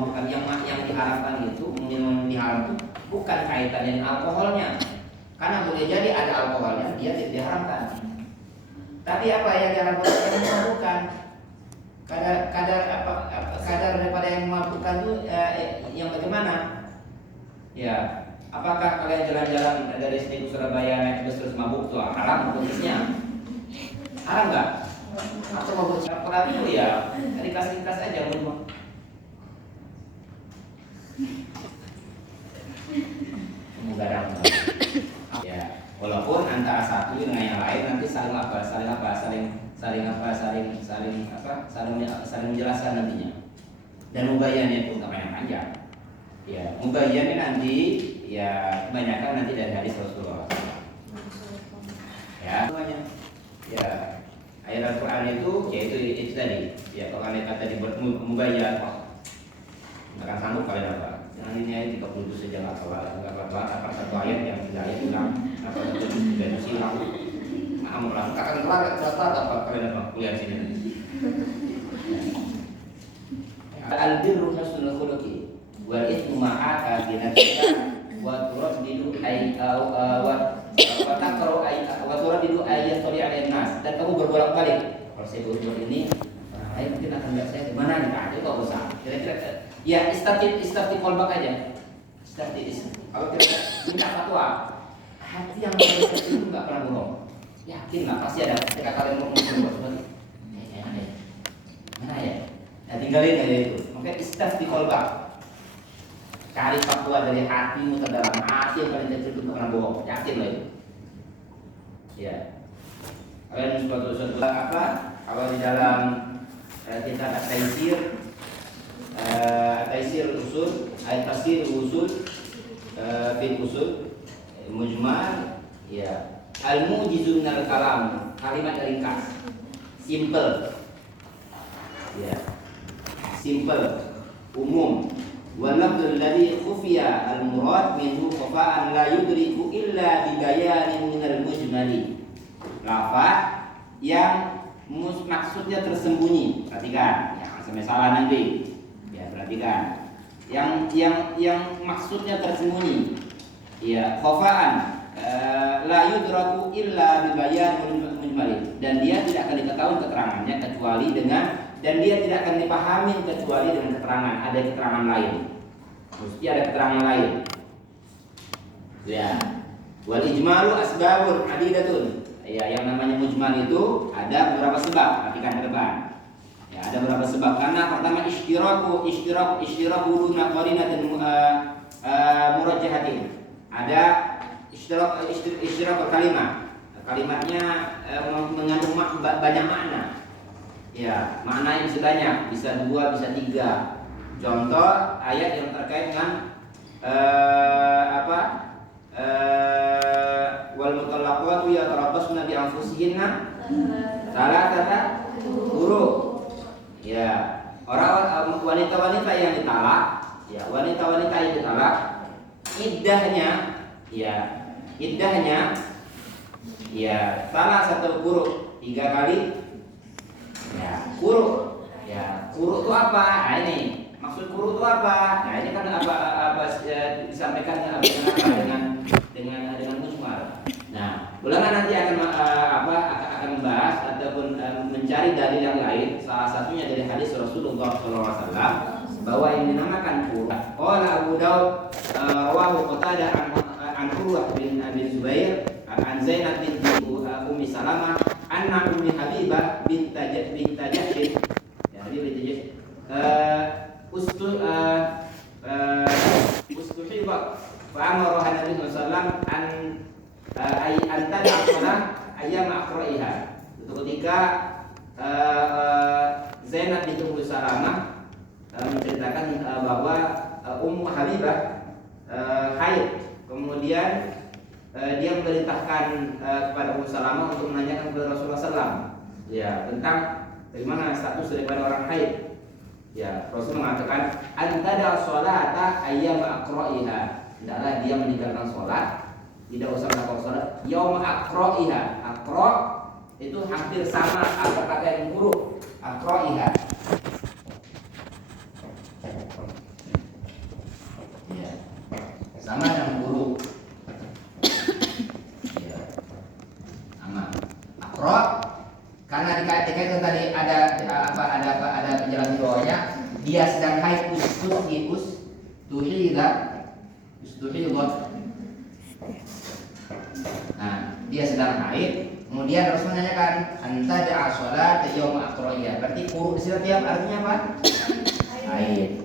memabukkan, yang diharapkan itu, minum diharam itu bukan kaitan dengan alkoholnya. Karena boleh jadi ada alkoholnya, dia tidak diharamkan. Tapi apa yang diharamkan yang memabukkan? Kadar daripada yang memabukkan itu yang bagaimana? Ya, apakah kalian jalan-jalan dari sini ke Surabaya naik bus terus mabuk tuh haram hukumnya? Haram nggak? Atau mabuk sekolah itu ya dikasih aja rumah. Barang. Ya, walaupun antara satu dengan yang lain nanti saling menjelaskan nantinya. Dan mubayannya itu nggak panjang. Ya, mubayannya nanti ya kebanyakan nanti dari hadis Rasulullah. Ya, semuanya. Ya, ayat Al-Quran itu yaitu itu tadi. Ya, kalau kalian kata dibuat mubayyan, nggak akan sanggup kalian apa. Jangan ini ayat 30 saja nggak apa satu ayat yang tidak ayat hilang, apa satu juga hilang. Amal akan kelar apa kalian apa kuliah sini. Al-birru husnul khuluqi wal ithmu ma'aka fi nafsika wa turaddidu wa taqra wa turaddidu ayat tali 'ala nas, dan kamu berbolak-balik. Kalau saya berbuat ini orang lain mungkin akan lihat saya di mana nih Kak, itu kok usah. Kira-kira ya istafti kolbak aja. Kalau kita minta fatwa, hati yang itu enggak pernah bohong. Yakin lah pasti ada ketika kalian mau berbuat seperti mana ya? Nah, tinggalin aja itu. Maka istafti kolbak. Cari fatwa dari hatimu terdalam, hati yang paling kecil itu enggak pernah bohong. Yakin lah itu. Ya. Kalian suatu apa? Kalau di dalam kitab Taisir usul, ayat tafsir usul, fil usul, mujmal, ya. Al-mujizu minal kalam, kalimat ringkas, simple, ya, simple, umum. Walafdzul ladzi khufiya al-murad minhu khafa'an la yudriku illa bi bayanin minal mujmali. Lafaz yang maksudnya tersembunyi. Perhatikan, ya, sampai salah nanti. Ya, perhatikan. Yang maksudnya tersembunyi. Ya, khafa'an la yudraku illa bi bayanin mujmali, dan dia tidak akan diketahui keterangannya kecuali dengan, dan dia tidak akan dipahami kecuali dengan keterangan, ada keterangan lain. Mesti ada keterangan lain. Ya. Wal ijmalu asbabun adidatun. Ya, yang namanya mujmal itu ada beberapa sebab. Perhatikan ke depan. Ya, ada beberapa sebab. Karena pertama ishtiraku duna qarinatin murajjahatin. Ada ishtirak kalimat. Kalimatnya mengandung banyak makna. Ya, makna yang bisa banyak, bisa 2, bisa 3. Contoh ayat yang terkait dengan wal mutallaqatu yatarabbasna bi anfusihinna salatata quru. Ya, orang wanita-wanita yang ditalak, ya, wanita-wanita yang ditalak iddahnya salah satu quru, 3 kali. Ya, quru. Ya, quru itu apa? Nah, ini maksud quru itu apa? Nah, ini kan apa disampaikan dengan mujmal. Nah, ulangan nanti akan membahas ataupun mencari dalil yang lain. Salah satunya dari hadis Rasulullah SAW bahwa yang dinamakan quru. Qala Abu Daud rawahu Qatadah an Urwah bin Zubair an Zainab binti Ummi Salamah anna Ummi Habibah bint Jahsh, ya, binti Jahsh ustuhibat fa amara Nabi sallallahu alaihi wasallam an tad'ala ayyam aqra'iha. Itu ketika Zainab binti Ummi Salamah menceritakan bahwa Ummu Habibah haid, kemudian dia memerintahkan kepada Ummu Salamah untuk menanyakan kepada Rasulullah SAW, ya, tentang bagaimana status daripada orang haid. Ya, Rasul mengatakan antada sholata ayyam aqra'iha, hendaklah dia meninggalkan sholat, tidak usah melakukan sholat yaum aqra'iha. Aqra itu hampir sama kata-kata yang buruk, aqra'iha. Ya. Sama dengan guru. Ya. Sama. Akrab karena dikaitkan tadi ada penjelasan di bawahnya, dia sedang haid ustuhidat. Nah, dia sedang haid. Kemudian Rasul menanyakan, anta da'a sholat yaum aqra'iyah. Berarti quru di sini artinya apa? Haid.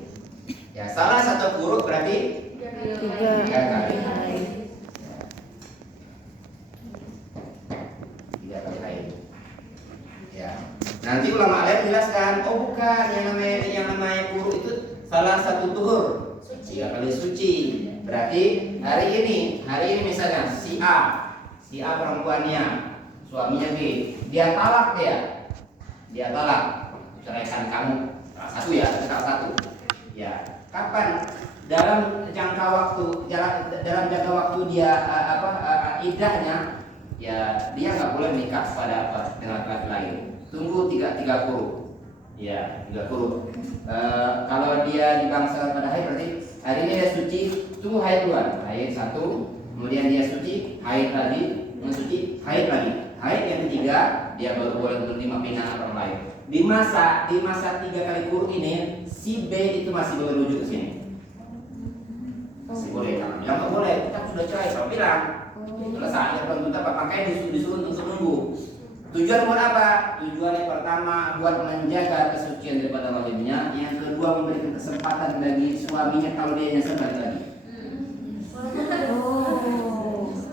Ya, salah satu quru berarti 3 kali haid. 3 kali haid. Ya. Nanti ulama lain menjelaskan, oh bukan, yang namanya quru itu salah satu tuhur. 3 kali suci. Berarti hari ini misalnya si A perempuannya, suaminya B, dia talak, ceraikan kamu, salah satu. Ya, kapan dalam jangka waktu dia iddahnya, ya dia nggak boleh nikah pada dengan laki lain. Tunggu 3 quru. Ya, 3 quru. Kalau dia dibangsakan pada haid berarti hari ini dia suci, tunggu haid duluan. Haid 1, kemudian dia suci, haid lagi, suci, haid lagi. Haid yang ketiga dia baru boleh menerima pinangan orang lain. Di masa 3 kali quru ini si B itu masih boleh rujuk ke sini. Masih boleh. Kalau bilang nggak boleh, kita sudah cerai. Kalau bilang itulah saatnya penentuan apa? Makanya disuruh untuk menunggu. Tujuan buat apa? Tujuan yang pertama buat menjaga kesucian daripada rahimnya. Yang kedua memberikan kesempatan bagi suaminya kalau dia nyasar balik lagi.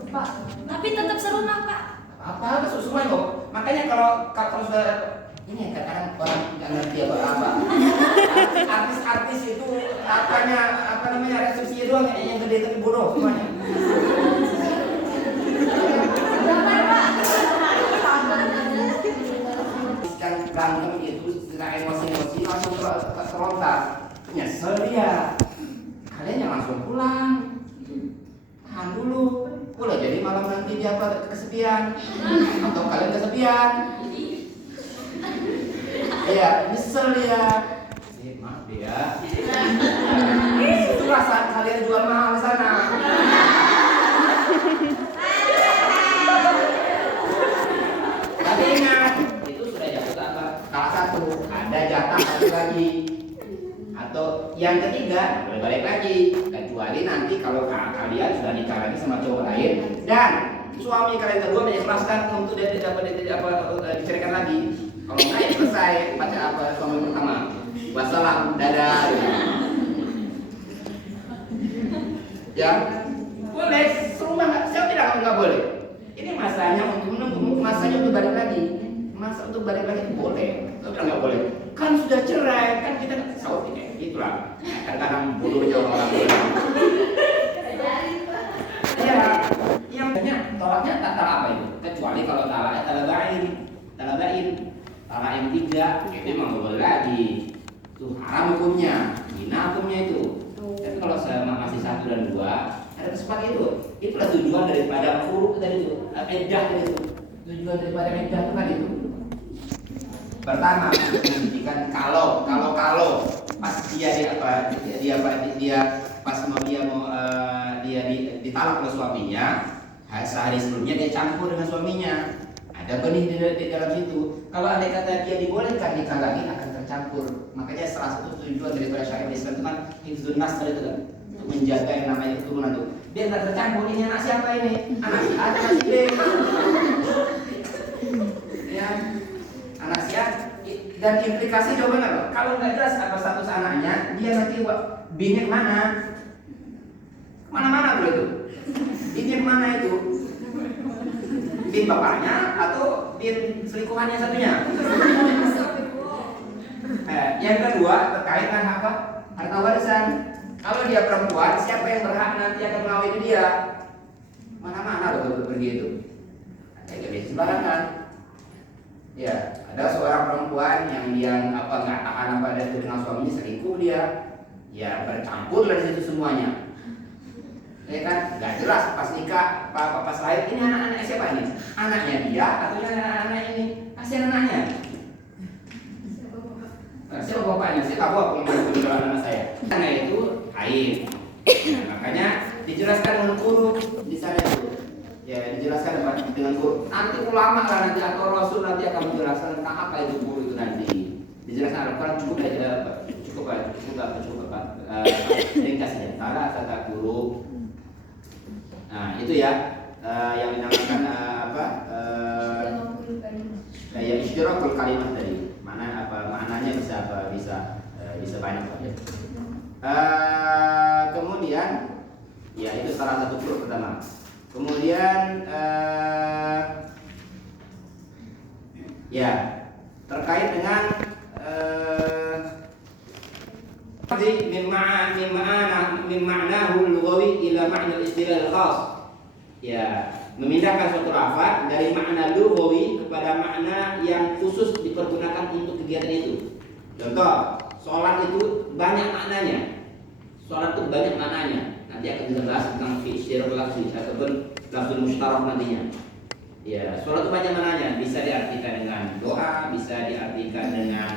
Pak, tapi tetap seru Pak. Apa sesuai kok. Makanya kalau sudah ini kadang orang nggak ngerti apa. Artis itu resepsinya doang yang gede tapi bodoh semuanya. Kan berantem itu setelah emosi langsung terontak. Nyesel dia. Kalian jangan langsung pulang. Tahan dulu. Boleh jadi malam nanti dia kesepian atau kalian kesepian. Iya, nyesel dia. Maaf dia. Itulah saat kalian jual mahal sana. Tapi ingat, itu sudah jatuh apa? Salah satu, ada jatah satu lagi. Atau yang ketiga, boleh balik lagi. Kecuali nanti kalau kalian sudah nikah lagi sama cowok lain dan suami kalian kedua mengikhlaskan untuk diceraikan lagi. Kalau saya selesai baca suami pertama, wassalam, dadah. Ya, boleh, seru banget. Saya tidak nggak boleh. Ini masanya untuk menunggu, masanya untuk balik lagi. Masa untuk balik lagi itu boleh, tapi nggak boleh. Kan sudah cerai, kan kita tahu ini, itulah. Kadang-kadang bodohnya orang bilang. Ya, yang banyak tolaknya tak talak apa itu? Kecuali kalau talaknya talabain. Talak yang 3, itu memang boleh lagi. Itu haram hukumnya, zina hukumnya itu. Tapi kalau sama masih 1 dan 2, ada kesempatan itu. Itulah tujuan daripada furu tadi itu, iddah tadi itu. Tujuan daripada iddah itu kan itu. Pertama, menunjukkan kalau pas dia ditalak oleh suaminya, sehari sebelumnya dia campur dengan suaminya. Ada benih di dalam situ. Kalau andai kata dia dibolehkan nikah lagi akan tercampur. Makanya salah satu tujuan daripada syariat Islam itu kan hifdzun nasl itu kan, untuk menjaga yang namanya keturunan itu. Dia nggak tercampur. Ini anak siapa ini? Anak si A, anak si B. Ya, anak si A. Dan implikasi coba nggak loh? Kalau nggak jelas apa status anaknya, dia nanti binnya kemana? Kemana-mana bro itu. Binnya kemana itu? Bin bapaknya atau bin selingkuhannya satunya? Yang kedua terkait dengan apa? Harta warisan. Kalau dia perempuan, siapa yang berhak nanti akan mengawini dia? Mana-mana loh pergi itu. Jadi sembarangan. Ya, ada seorang perempuan yang dia nggak tahan dengan suaminya, selingkuh dia. Ya bercampur dari situ semuanya. Ya kan, nggak jelas pas nikah, pas lahir ini anak-anaknya siapa ini? Anaknya dia atau anak ini? Kasihan anaknya. Siapa bapaknya? Saya tahu apa yang menjual anak saya. Karena itu air. Nah, makanya dijelaskan dengan huruf di sana itu. Ya, dijelaskan dengan huruf. Nanti ulama lah nanti atau Rasul nanti akan menjelaskan tentang apa itu huruf itu nanti. Dijelaskan Al-Quran cukup aja, cukup ringkas saja. Salah kata huruf. Nah, itu ya yang dinamakan yang istirakul kalimat tadi. Mana maknanya bisa banyak ya. Kemudian ya itu salah satu huruf pertama. Kemudian ya terkait dengan min ma'nahu lughawi ila ma'na al-istilah al-khas. Ya, memindahkan suatu lafaz dari makna lughawi kepada makna yang khusus dipergunakan untuk kegiatan itu. Contoh, sholat itu banyak maknanya. Sholat itu banyak maknanya. Nanti akan kita bahas tentang fi istilah lafzi ataupun lafzul mushtarak nantinya. Ya, sholat itu banyak maknanya. Bisa diartikan dengan doa, bisa diartikan dengan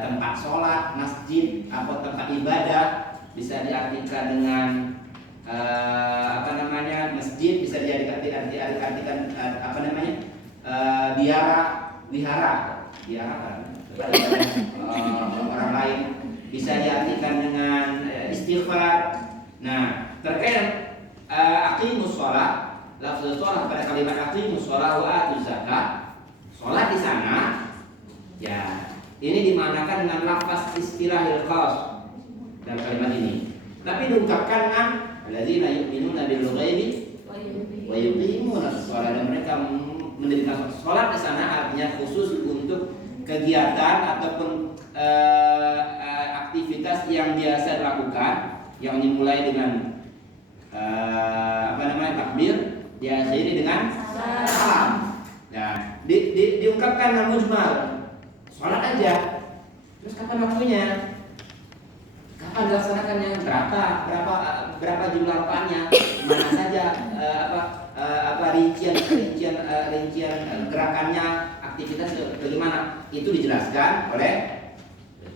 tempat sholat, masjid, atau tempat ibadah, bisa diartikan dengan masjid, bisa diartikan wihara kan orang lain, bisa diartikan dengan istighfar. Nah, terkait aqimus shalah, lafaz shalah pada kalimat aqimus shalah wa atuz zakat, sholat di sana ya ini dimanakan dengan lafaz istilahil khas dalam kalimat ini. Tapi diungkapkan dengan alladzina yu'minuna bil ghaibi wa yuqimuna shalah, dan mereka mendirikan sholat di sana artinya khusus untuk kegiatan ataupun aktivitas yang biasa dilakukan, yang dimulai dengan takbir, diakhiri dengan salam. Nah, diungkapkan dengan mujmal, sholat aja. Terus kapan waktunya? Kapan dilaksanakannya? Berapa jumlah rakaatnya? Mana saja rincian gerakannya, aktivitas bagaimana? Itu dijelaskan oleh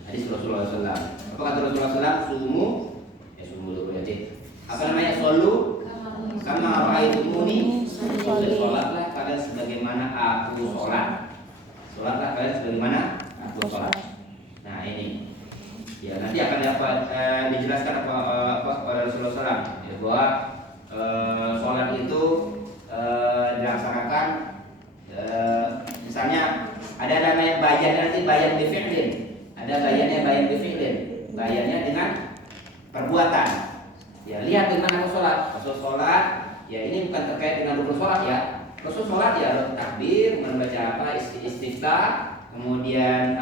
hadis Rasulullah SAW. Apa kata Rasulullah SAW? Sumu dulu ya, Solu kama ra'aitumuni, sholatlah kalian sebagaimana aku sholat. Sholatlah kalian sebagaimana aku sholat. Nah ini ya nanti akan dapat dijelaskan oleh Rasulullah SAW ya, bahwa sholat itu dilaksanakan misalnya ada namanya bayan, nanti bayan bifi'lin, ada bayannya bayan bifi'lin, bayannya dengan perbuatan. Ya lihat bagaimana aku sholat. Rasul sholat ya ini bukan terkait dengan rukun sholat ya. Rasul sholat ya takbir, membaca istiftah, kemudian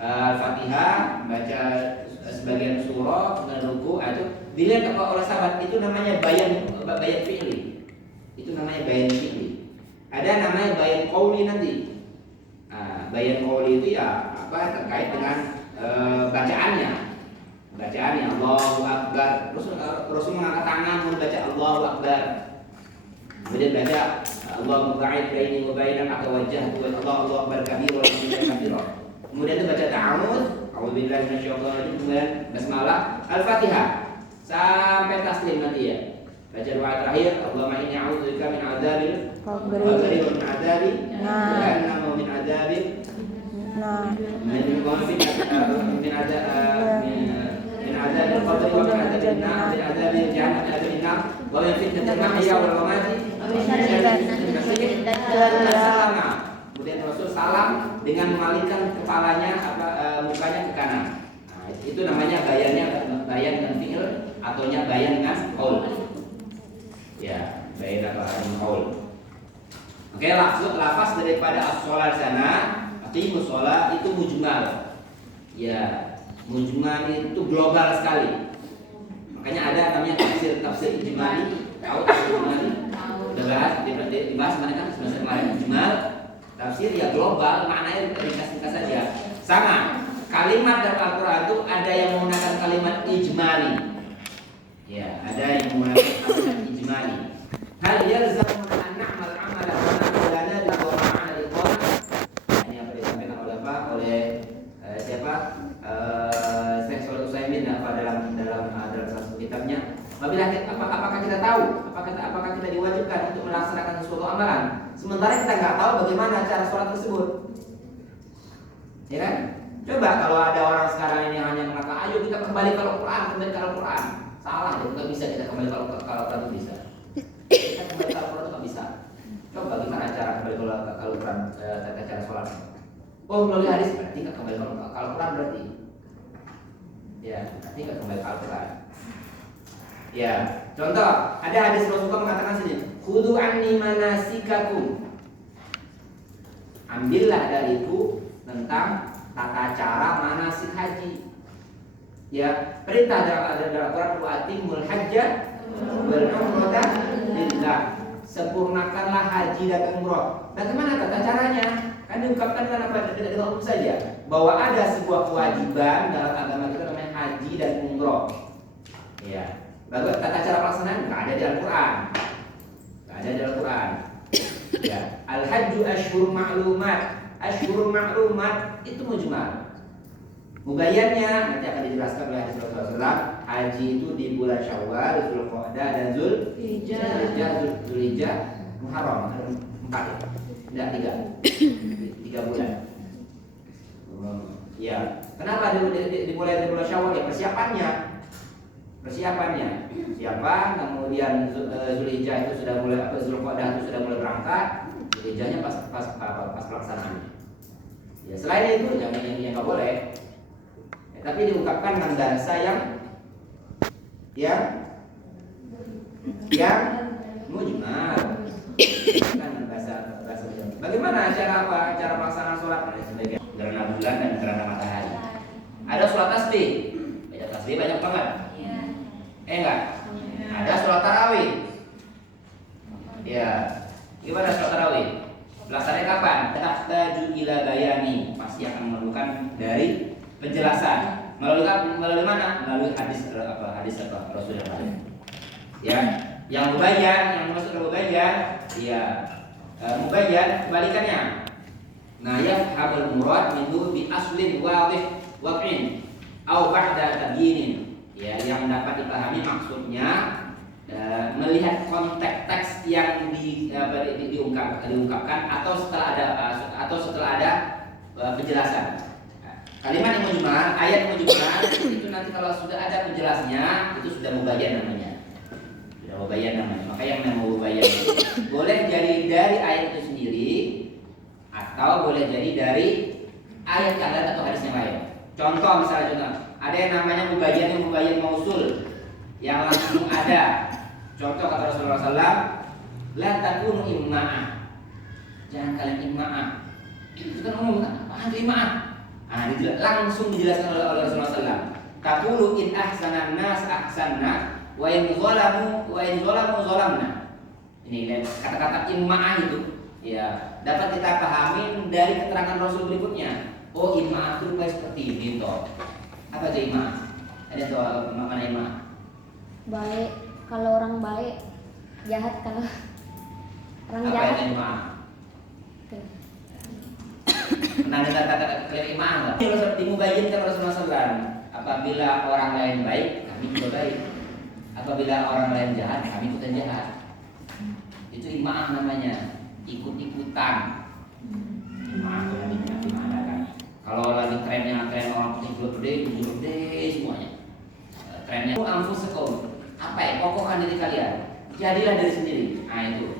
Al-Fatihah, baca sebagian surah, kemudian ruku, itu dilihat oleh sahabat, itu namanya bayan fi'li. Itu namanya bayan fi'li. Ada namanya bayan qauli nanti. Nah, bayan qauli itu ya terkait dengan bacaannya. Allahu Akbar. Rasul mengangkat tangan membaca Allahu Akbar. Kemudian baca Allahu ba'id baini wa bainaka wajjahtu wa Allahu Akbar kabira wa kabira. Kemudian itu baca ta'awudz, a'udzubillahi minasyaitonir rajim, kemudian basmalah, Al-Fatihah sampai taslim nanti ya. Baca doa terakhir, Allahumma inni a'udzubika min adzabil qabri wa min adzabi jahannam wa min adzabil min adzabil qabri wa min adzabil nar, min adzabil jahannam, min adzabil nar, wa min fitnatil mahya wal mamati, kemudian Rasul salam dengan mengalihkan kepalanya mukanya ke kanan. Nah, itu namanya bayan dengan fi'il ataunya bayan dengan qaul. Ya, bayan dengan qaul. Oke, lafaz daripada as-shalah sana, aqimus shalah itu mujmal. Ya, mujmal itu global sekali. Makanya ada namanya tafsir ijmali, tahu ijmali? Udah dibahas kemarin kan semester kemarin mujmal. Tafsir ya global, maknanya ringkas-ringkas saja. Sama, kalimat dalam Al-Quran itu ada yang menggunakan kalimat ijmali. Ya, ada yang menggunakan kalimat ijmali. Hal yalzamu an na'mal 'amalan ma lana bi qawma'ana li qawm. Ini apa disampaikan oleh siapa? Syekh Shalih Utsaimin dalam salah satu kitabnya, apakah kita tahu, apakah kita diwajibkan untuk melaksanakan sesuatu amalan, sementara kita nggak tahu bagaimana cara sholat tersebut, ya kan? Coba kalau ada orang sekarang ini hanya mengatakan, ayo kita kembali ke Al-Quran, salah, ya nggak bisa kita kembali ke Al-Quran itu bisa. Kita kembali ke Al-Quran itu nggak bisa. Coba bagaimana cara kembali ke Al-Quran, tata cara sholat? Oh, melalui hadis berarti nggak kembali ke Al-Quran berarti. Ya, berarti nggak kembali ke Al-Quran. Ya, contoh, ada hadis Rasulullah mengatakan sini, khudu anni manasikakum. Ambillah dariku tentang tata cara manasik haji. Ya, perintah dalam Al-Quran wa atimul hajja wal umrata lillah. Sempurnakanlah haji dan umrah. Bagaimana tata caranya? Kan diungkapkan dengan umum saja bahwa ada sebuah kewajiban dalam agama kita namanya haji dan umrah. Ya. Lalu tata cara pelaksanaan nggak ada di Al-Quran. Nggak ada di Al-Quran. Ya. Al-hajju ashhurun ma'lumat. Ashhurun ma'lumat itu mujmal. Mubayyannya nanti akan dijelaskan oleh hadis Rasulullah. Haji itu di bulan Syawal, Zulqa'dah dan Zulhijjah, Muharram. 4 ya? Tidak 3 bulan. Ya. Kenapa dimulai dari bulan Syawal? Ya persiapannya. Siapa? Kemudian Zulhijjah itu sudah mulai, Zulqa'dah itu sudah mulai berangkat. Zulhijjahnya pas pelaksanaannya. Ya, selain itu yang nggak boleh. Tapi diungkapkan dengan bahasa yang mujmal, bukan bahasa. Bagaimana cara pelaksanaan sholat? Sebagai gerhana bulan dan gerhana matahari. Ada sholat tasbih, banyak banget. Enggak? Ada sholat tarawih. Ya, gimana sholat tarawih? Pelaksananya kapan? Tahtaju ila bayani, pasti akan memerlukan dari penjelasan. Melalui mana? Melalui hadis Rasul yang lain. Ya, yang masuk ke mubayyan, ya mubayyan kebalikannya. Nah, ya habul murad minhu bi aslin wadih waqin au ba'da tabyinin. Ya, yang dapat dipahami maksudnya melihat konteks teks yang diungkapkan atau setelah ada penjelasan. Kalimat yang mujmal, ayat yang mujmal itu nanti kalau sudah ada penjelasnya itu sudah mubayyan namanya. Maka yang namanya mubayyan itu boleh jadi dari ayat itu sendiri atau boleh jadi dari ayat yang lain atau hadis yang lain. Contoh ada yang namanya mubayyan mausul yang langsung ada. Contoh kata Rasulullah SAW, la takunu imma'ah. Jangan kalian imma'ah. Itu kan umum kan? Apaan itu imma'ah? Langsung dijelaskan oleh Rasulullah SAW. Taqulu in ahsanan nas ahsanna wa in zalamu zalamna. Ini kata-kata imma'ah itu ya dapat kita pahami dari keterangan Rasul berikutnya. Oh, imma'ah itu seperti ini toh. Apa itu imma'ah? Ada tahu mana imma'ah? Baik kalau orang baik, jahat kalau orang jahat. Apa itu imma'ah? Pernah dengar kata-kata kalimat iman enggak? Dimubayyinkan Rasulullah SAW. Apabila orang lain baik, kami juga baik. Apabila orang lain jahat, kami ikutan jahat. Itu iman namanya, ikut-ikutan. Iman gimana kan? Kalau lagi tren orang putih gede semuanya. Trennya anfusakum. Apa ya? Kokohkan diri kalian. Jadilah diri sendiri. Nah itu.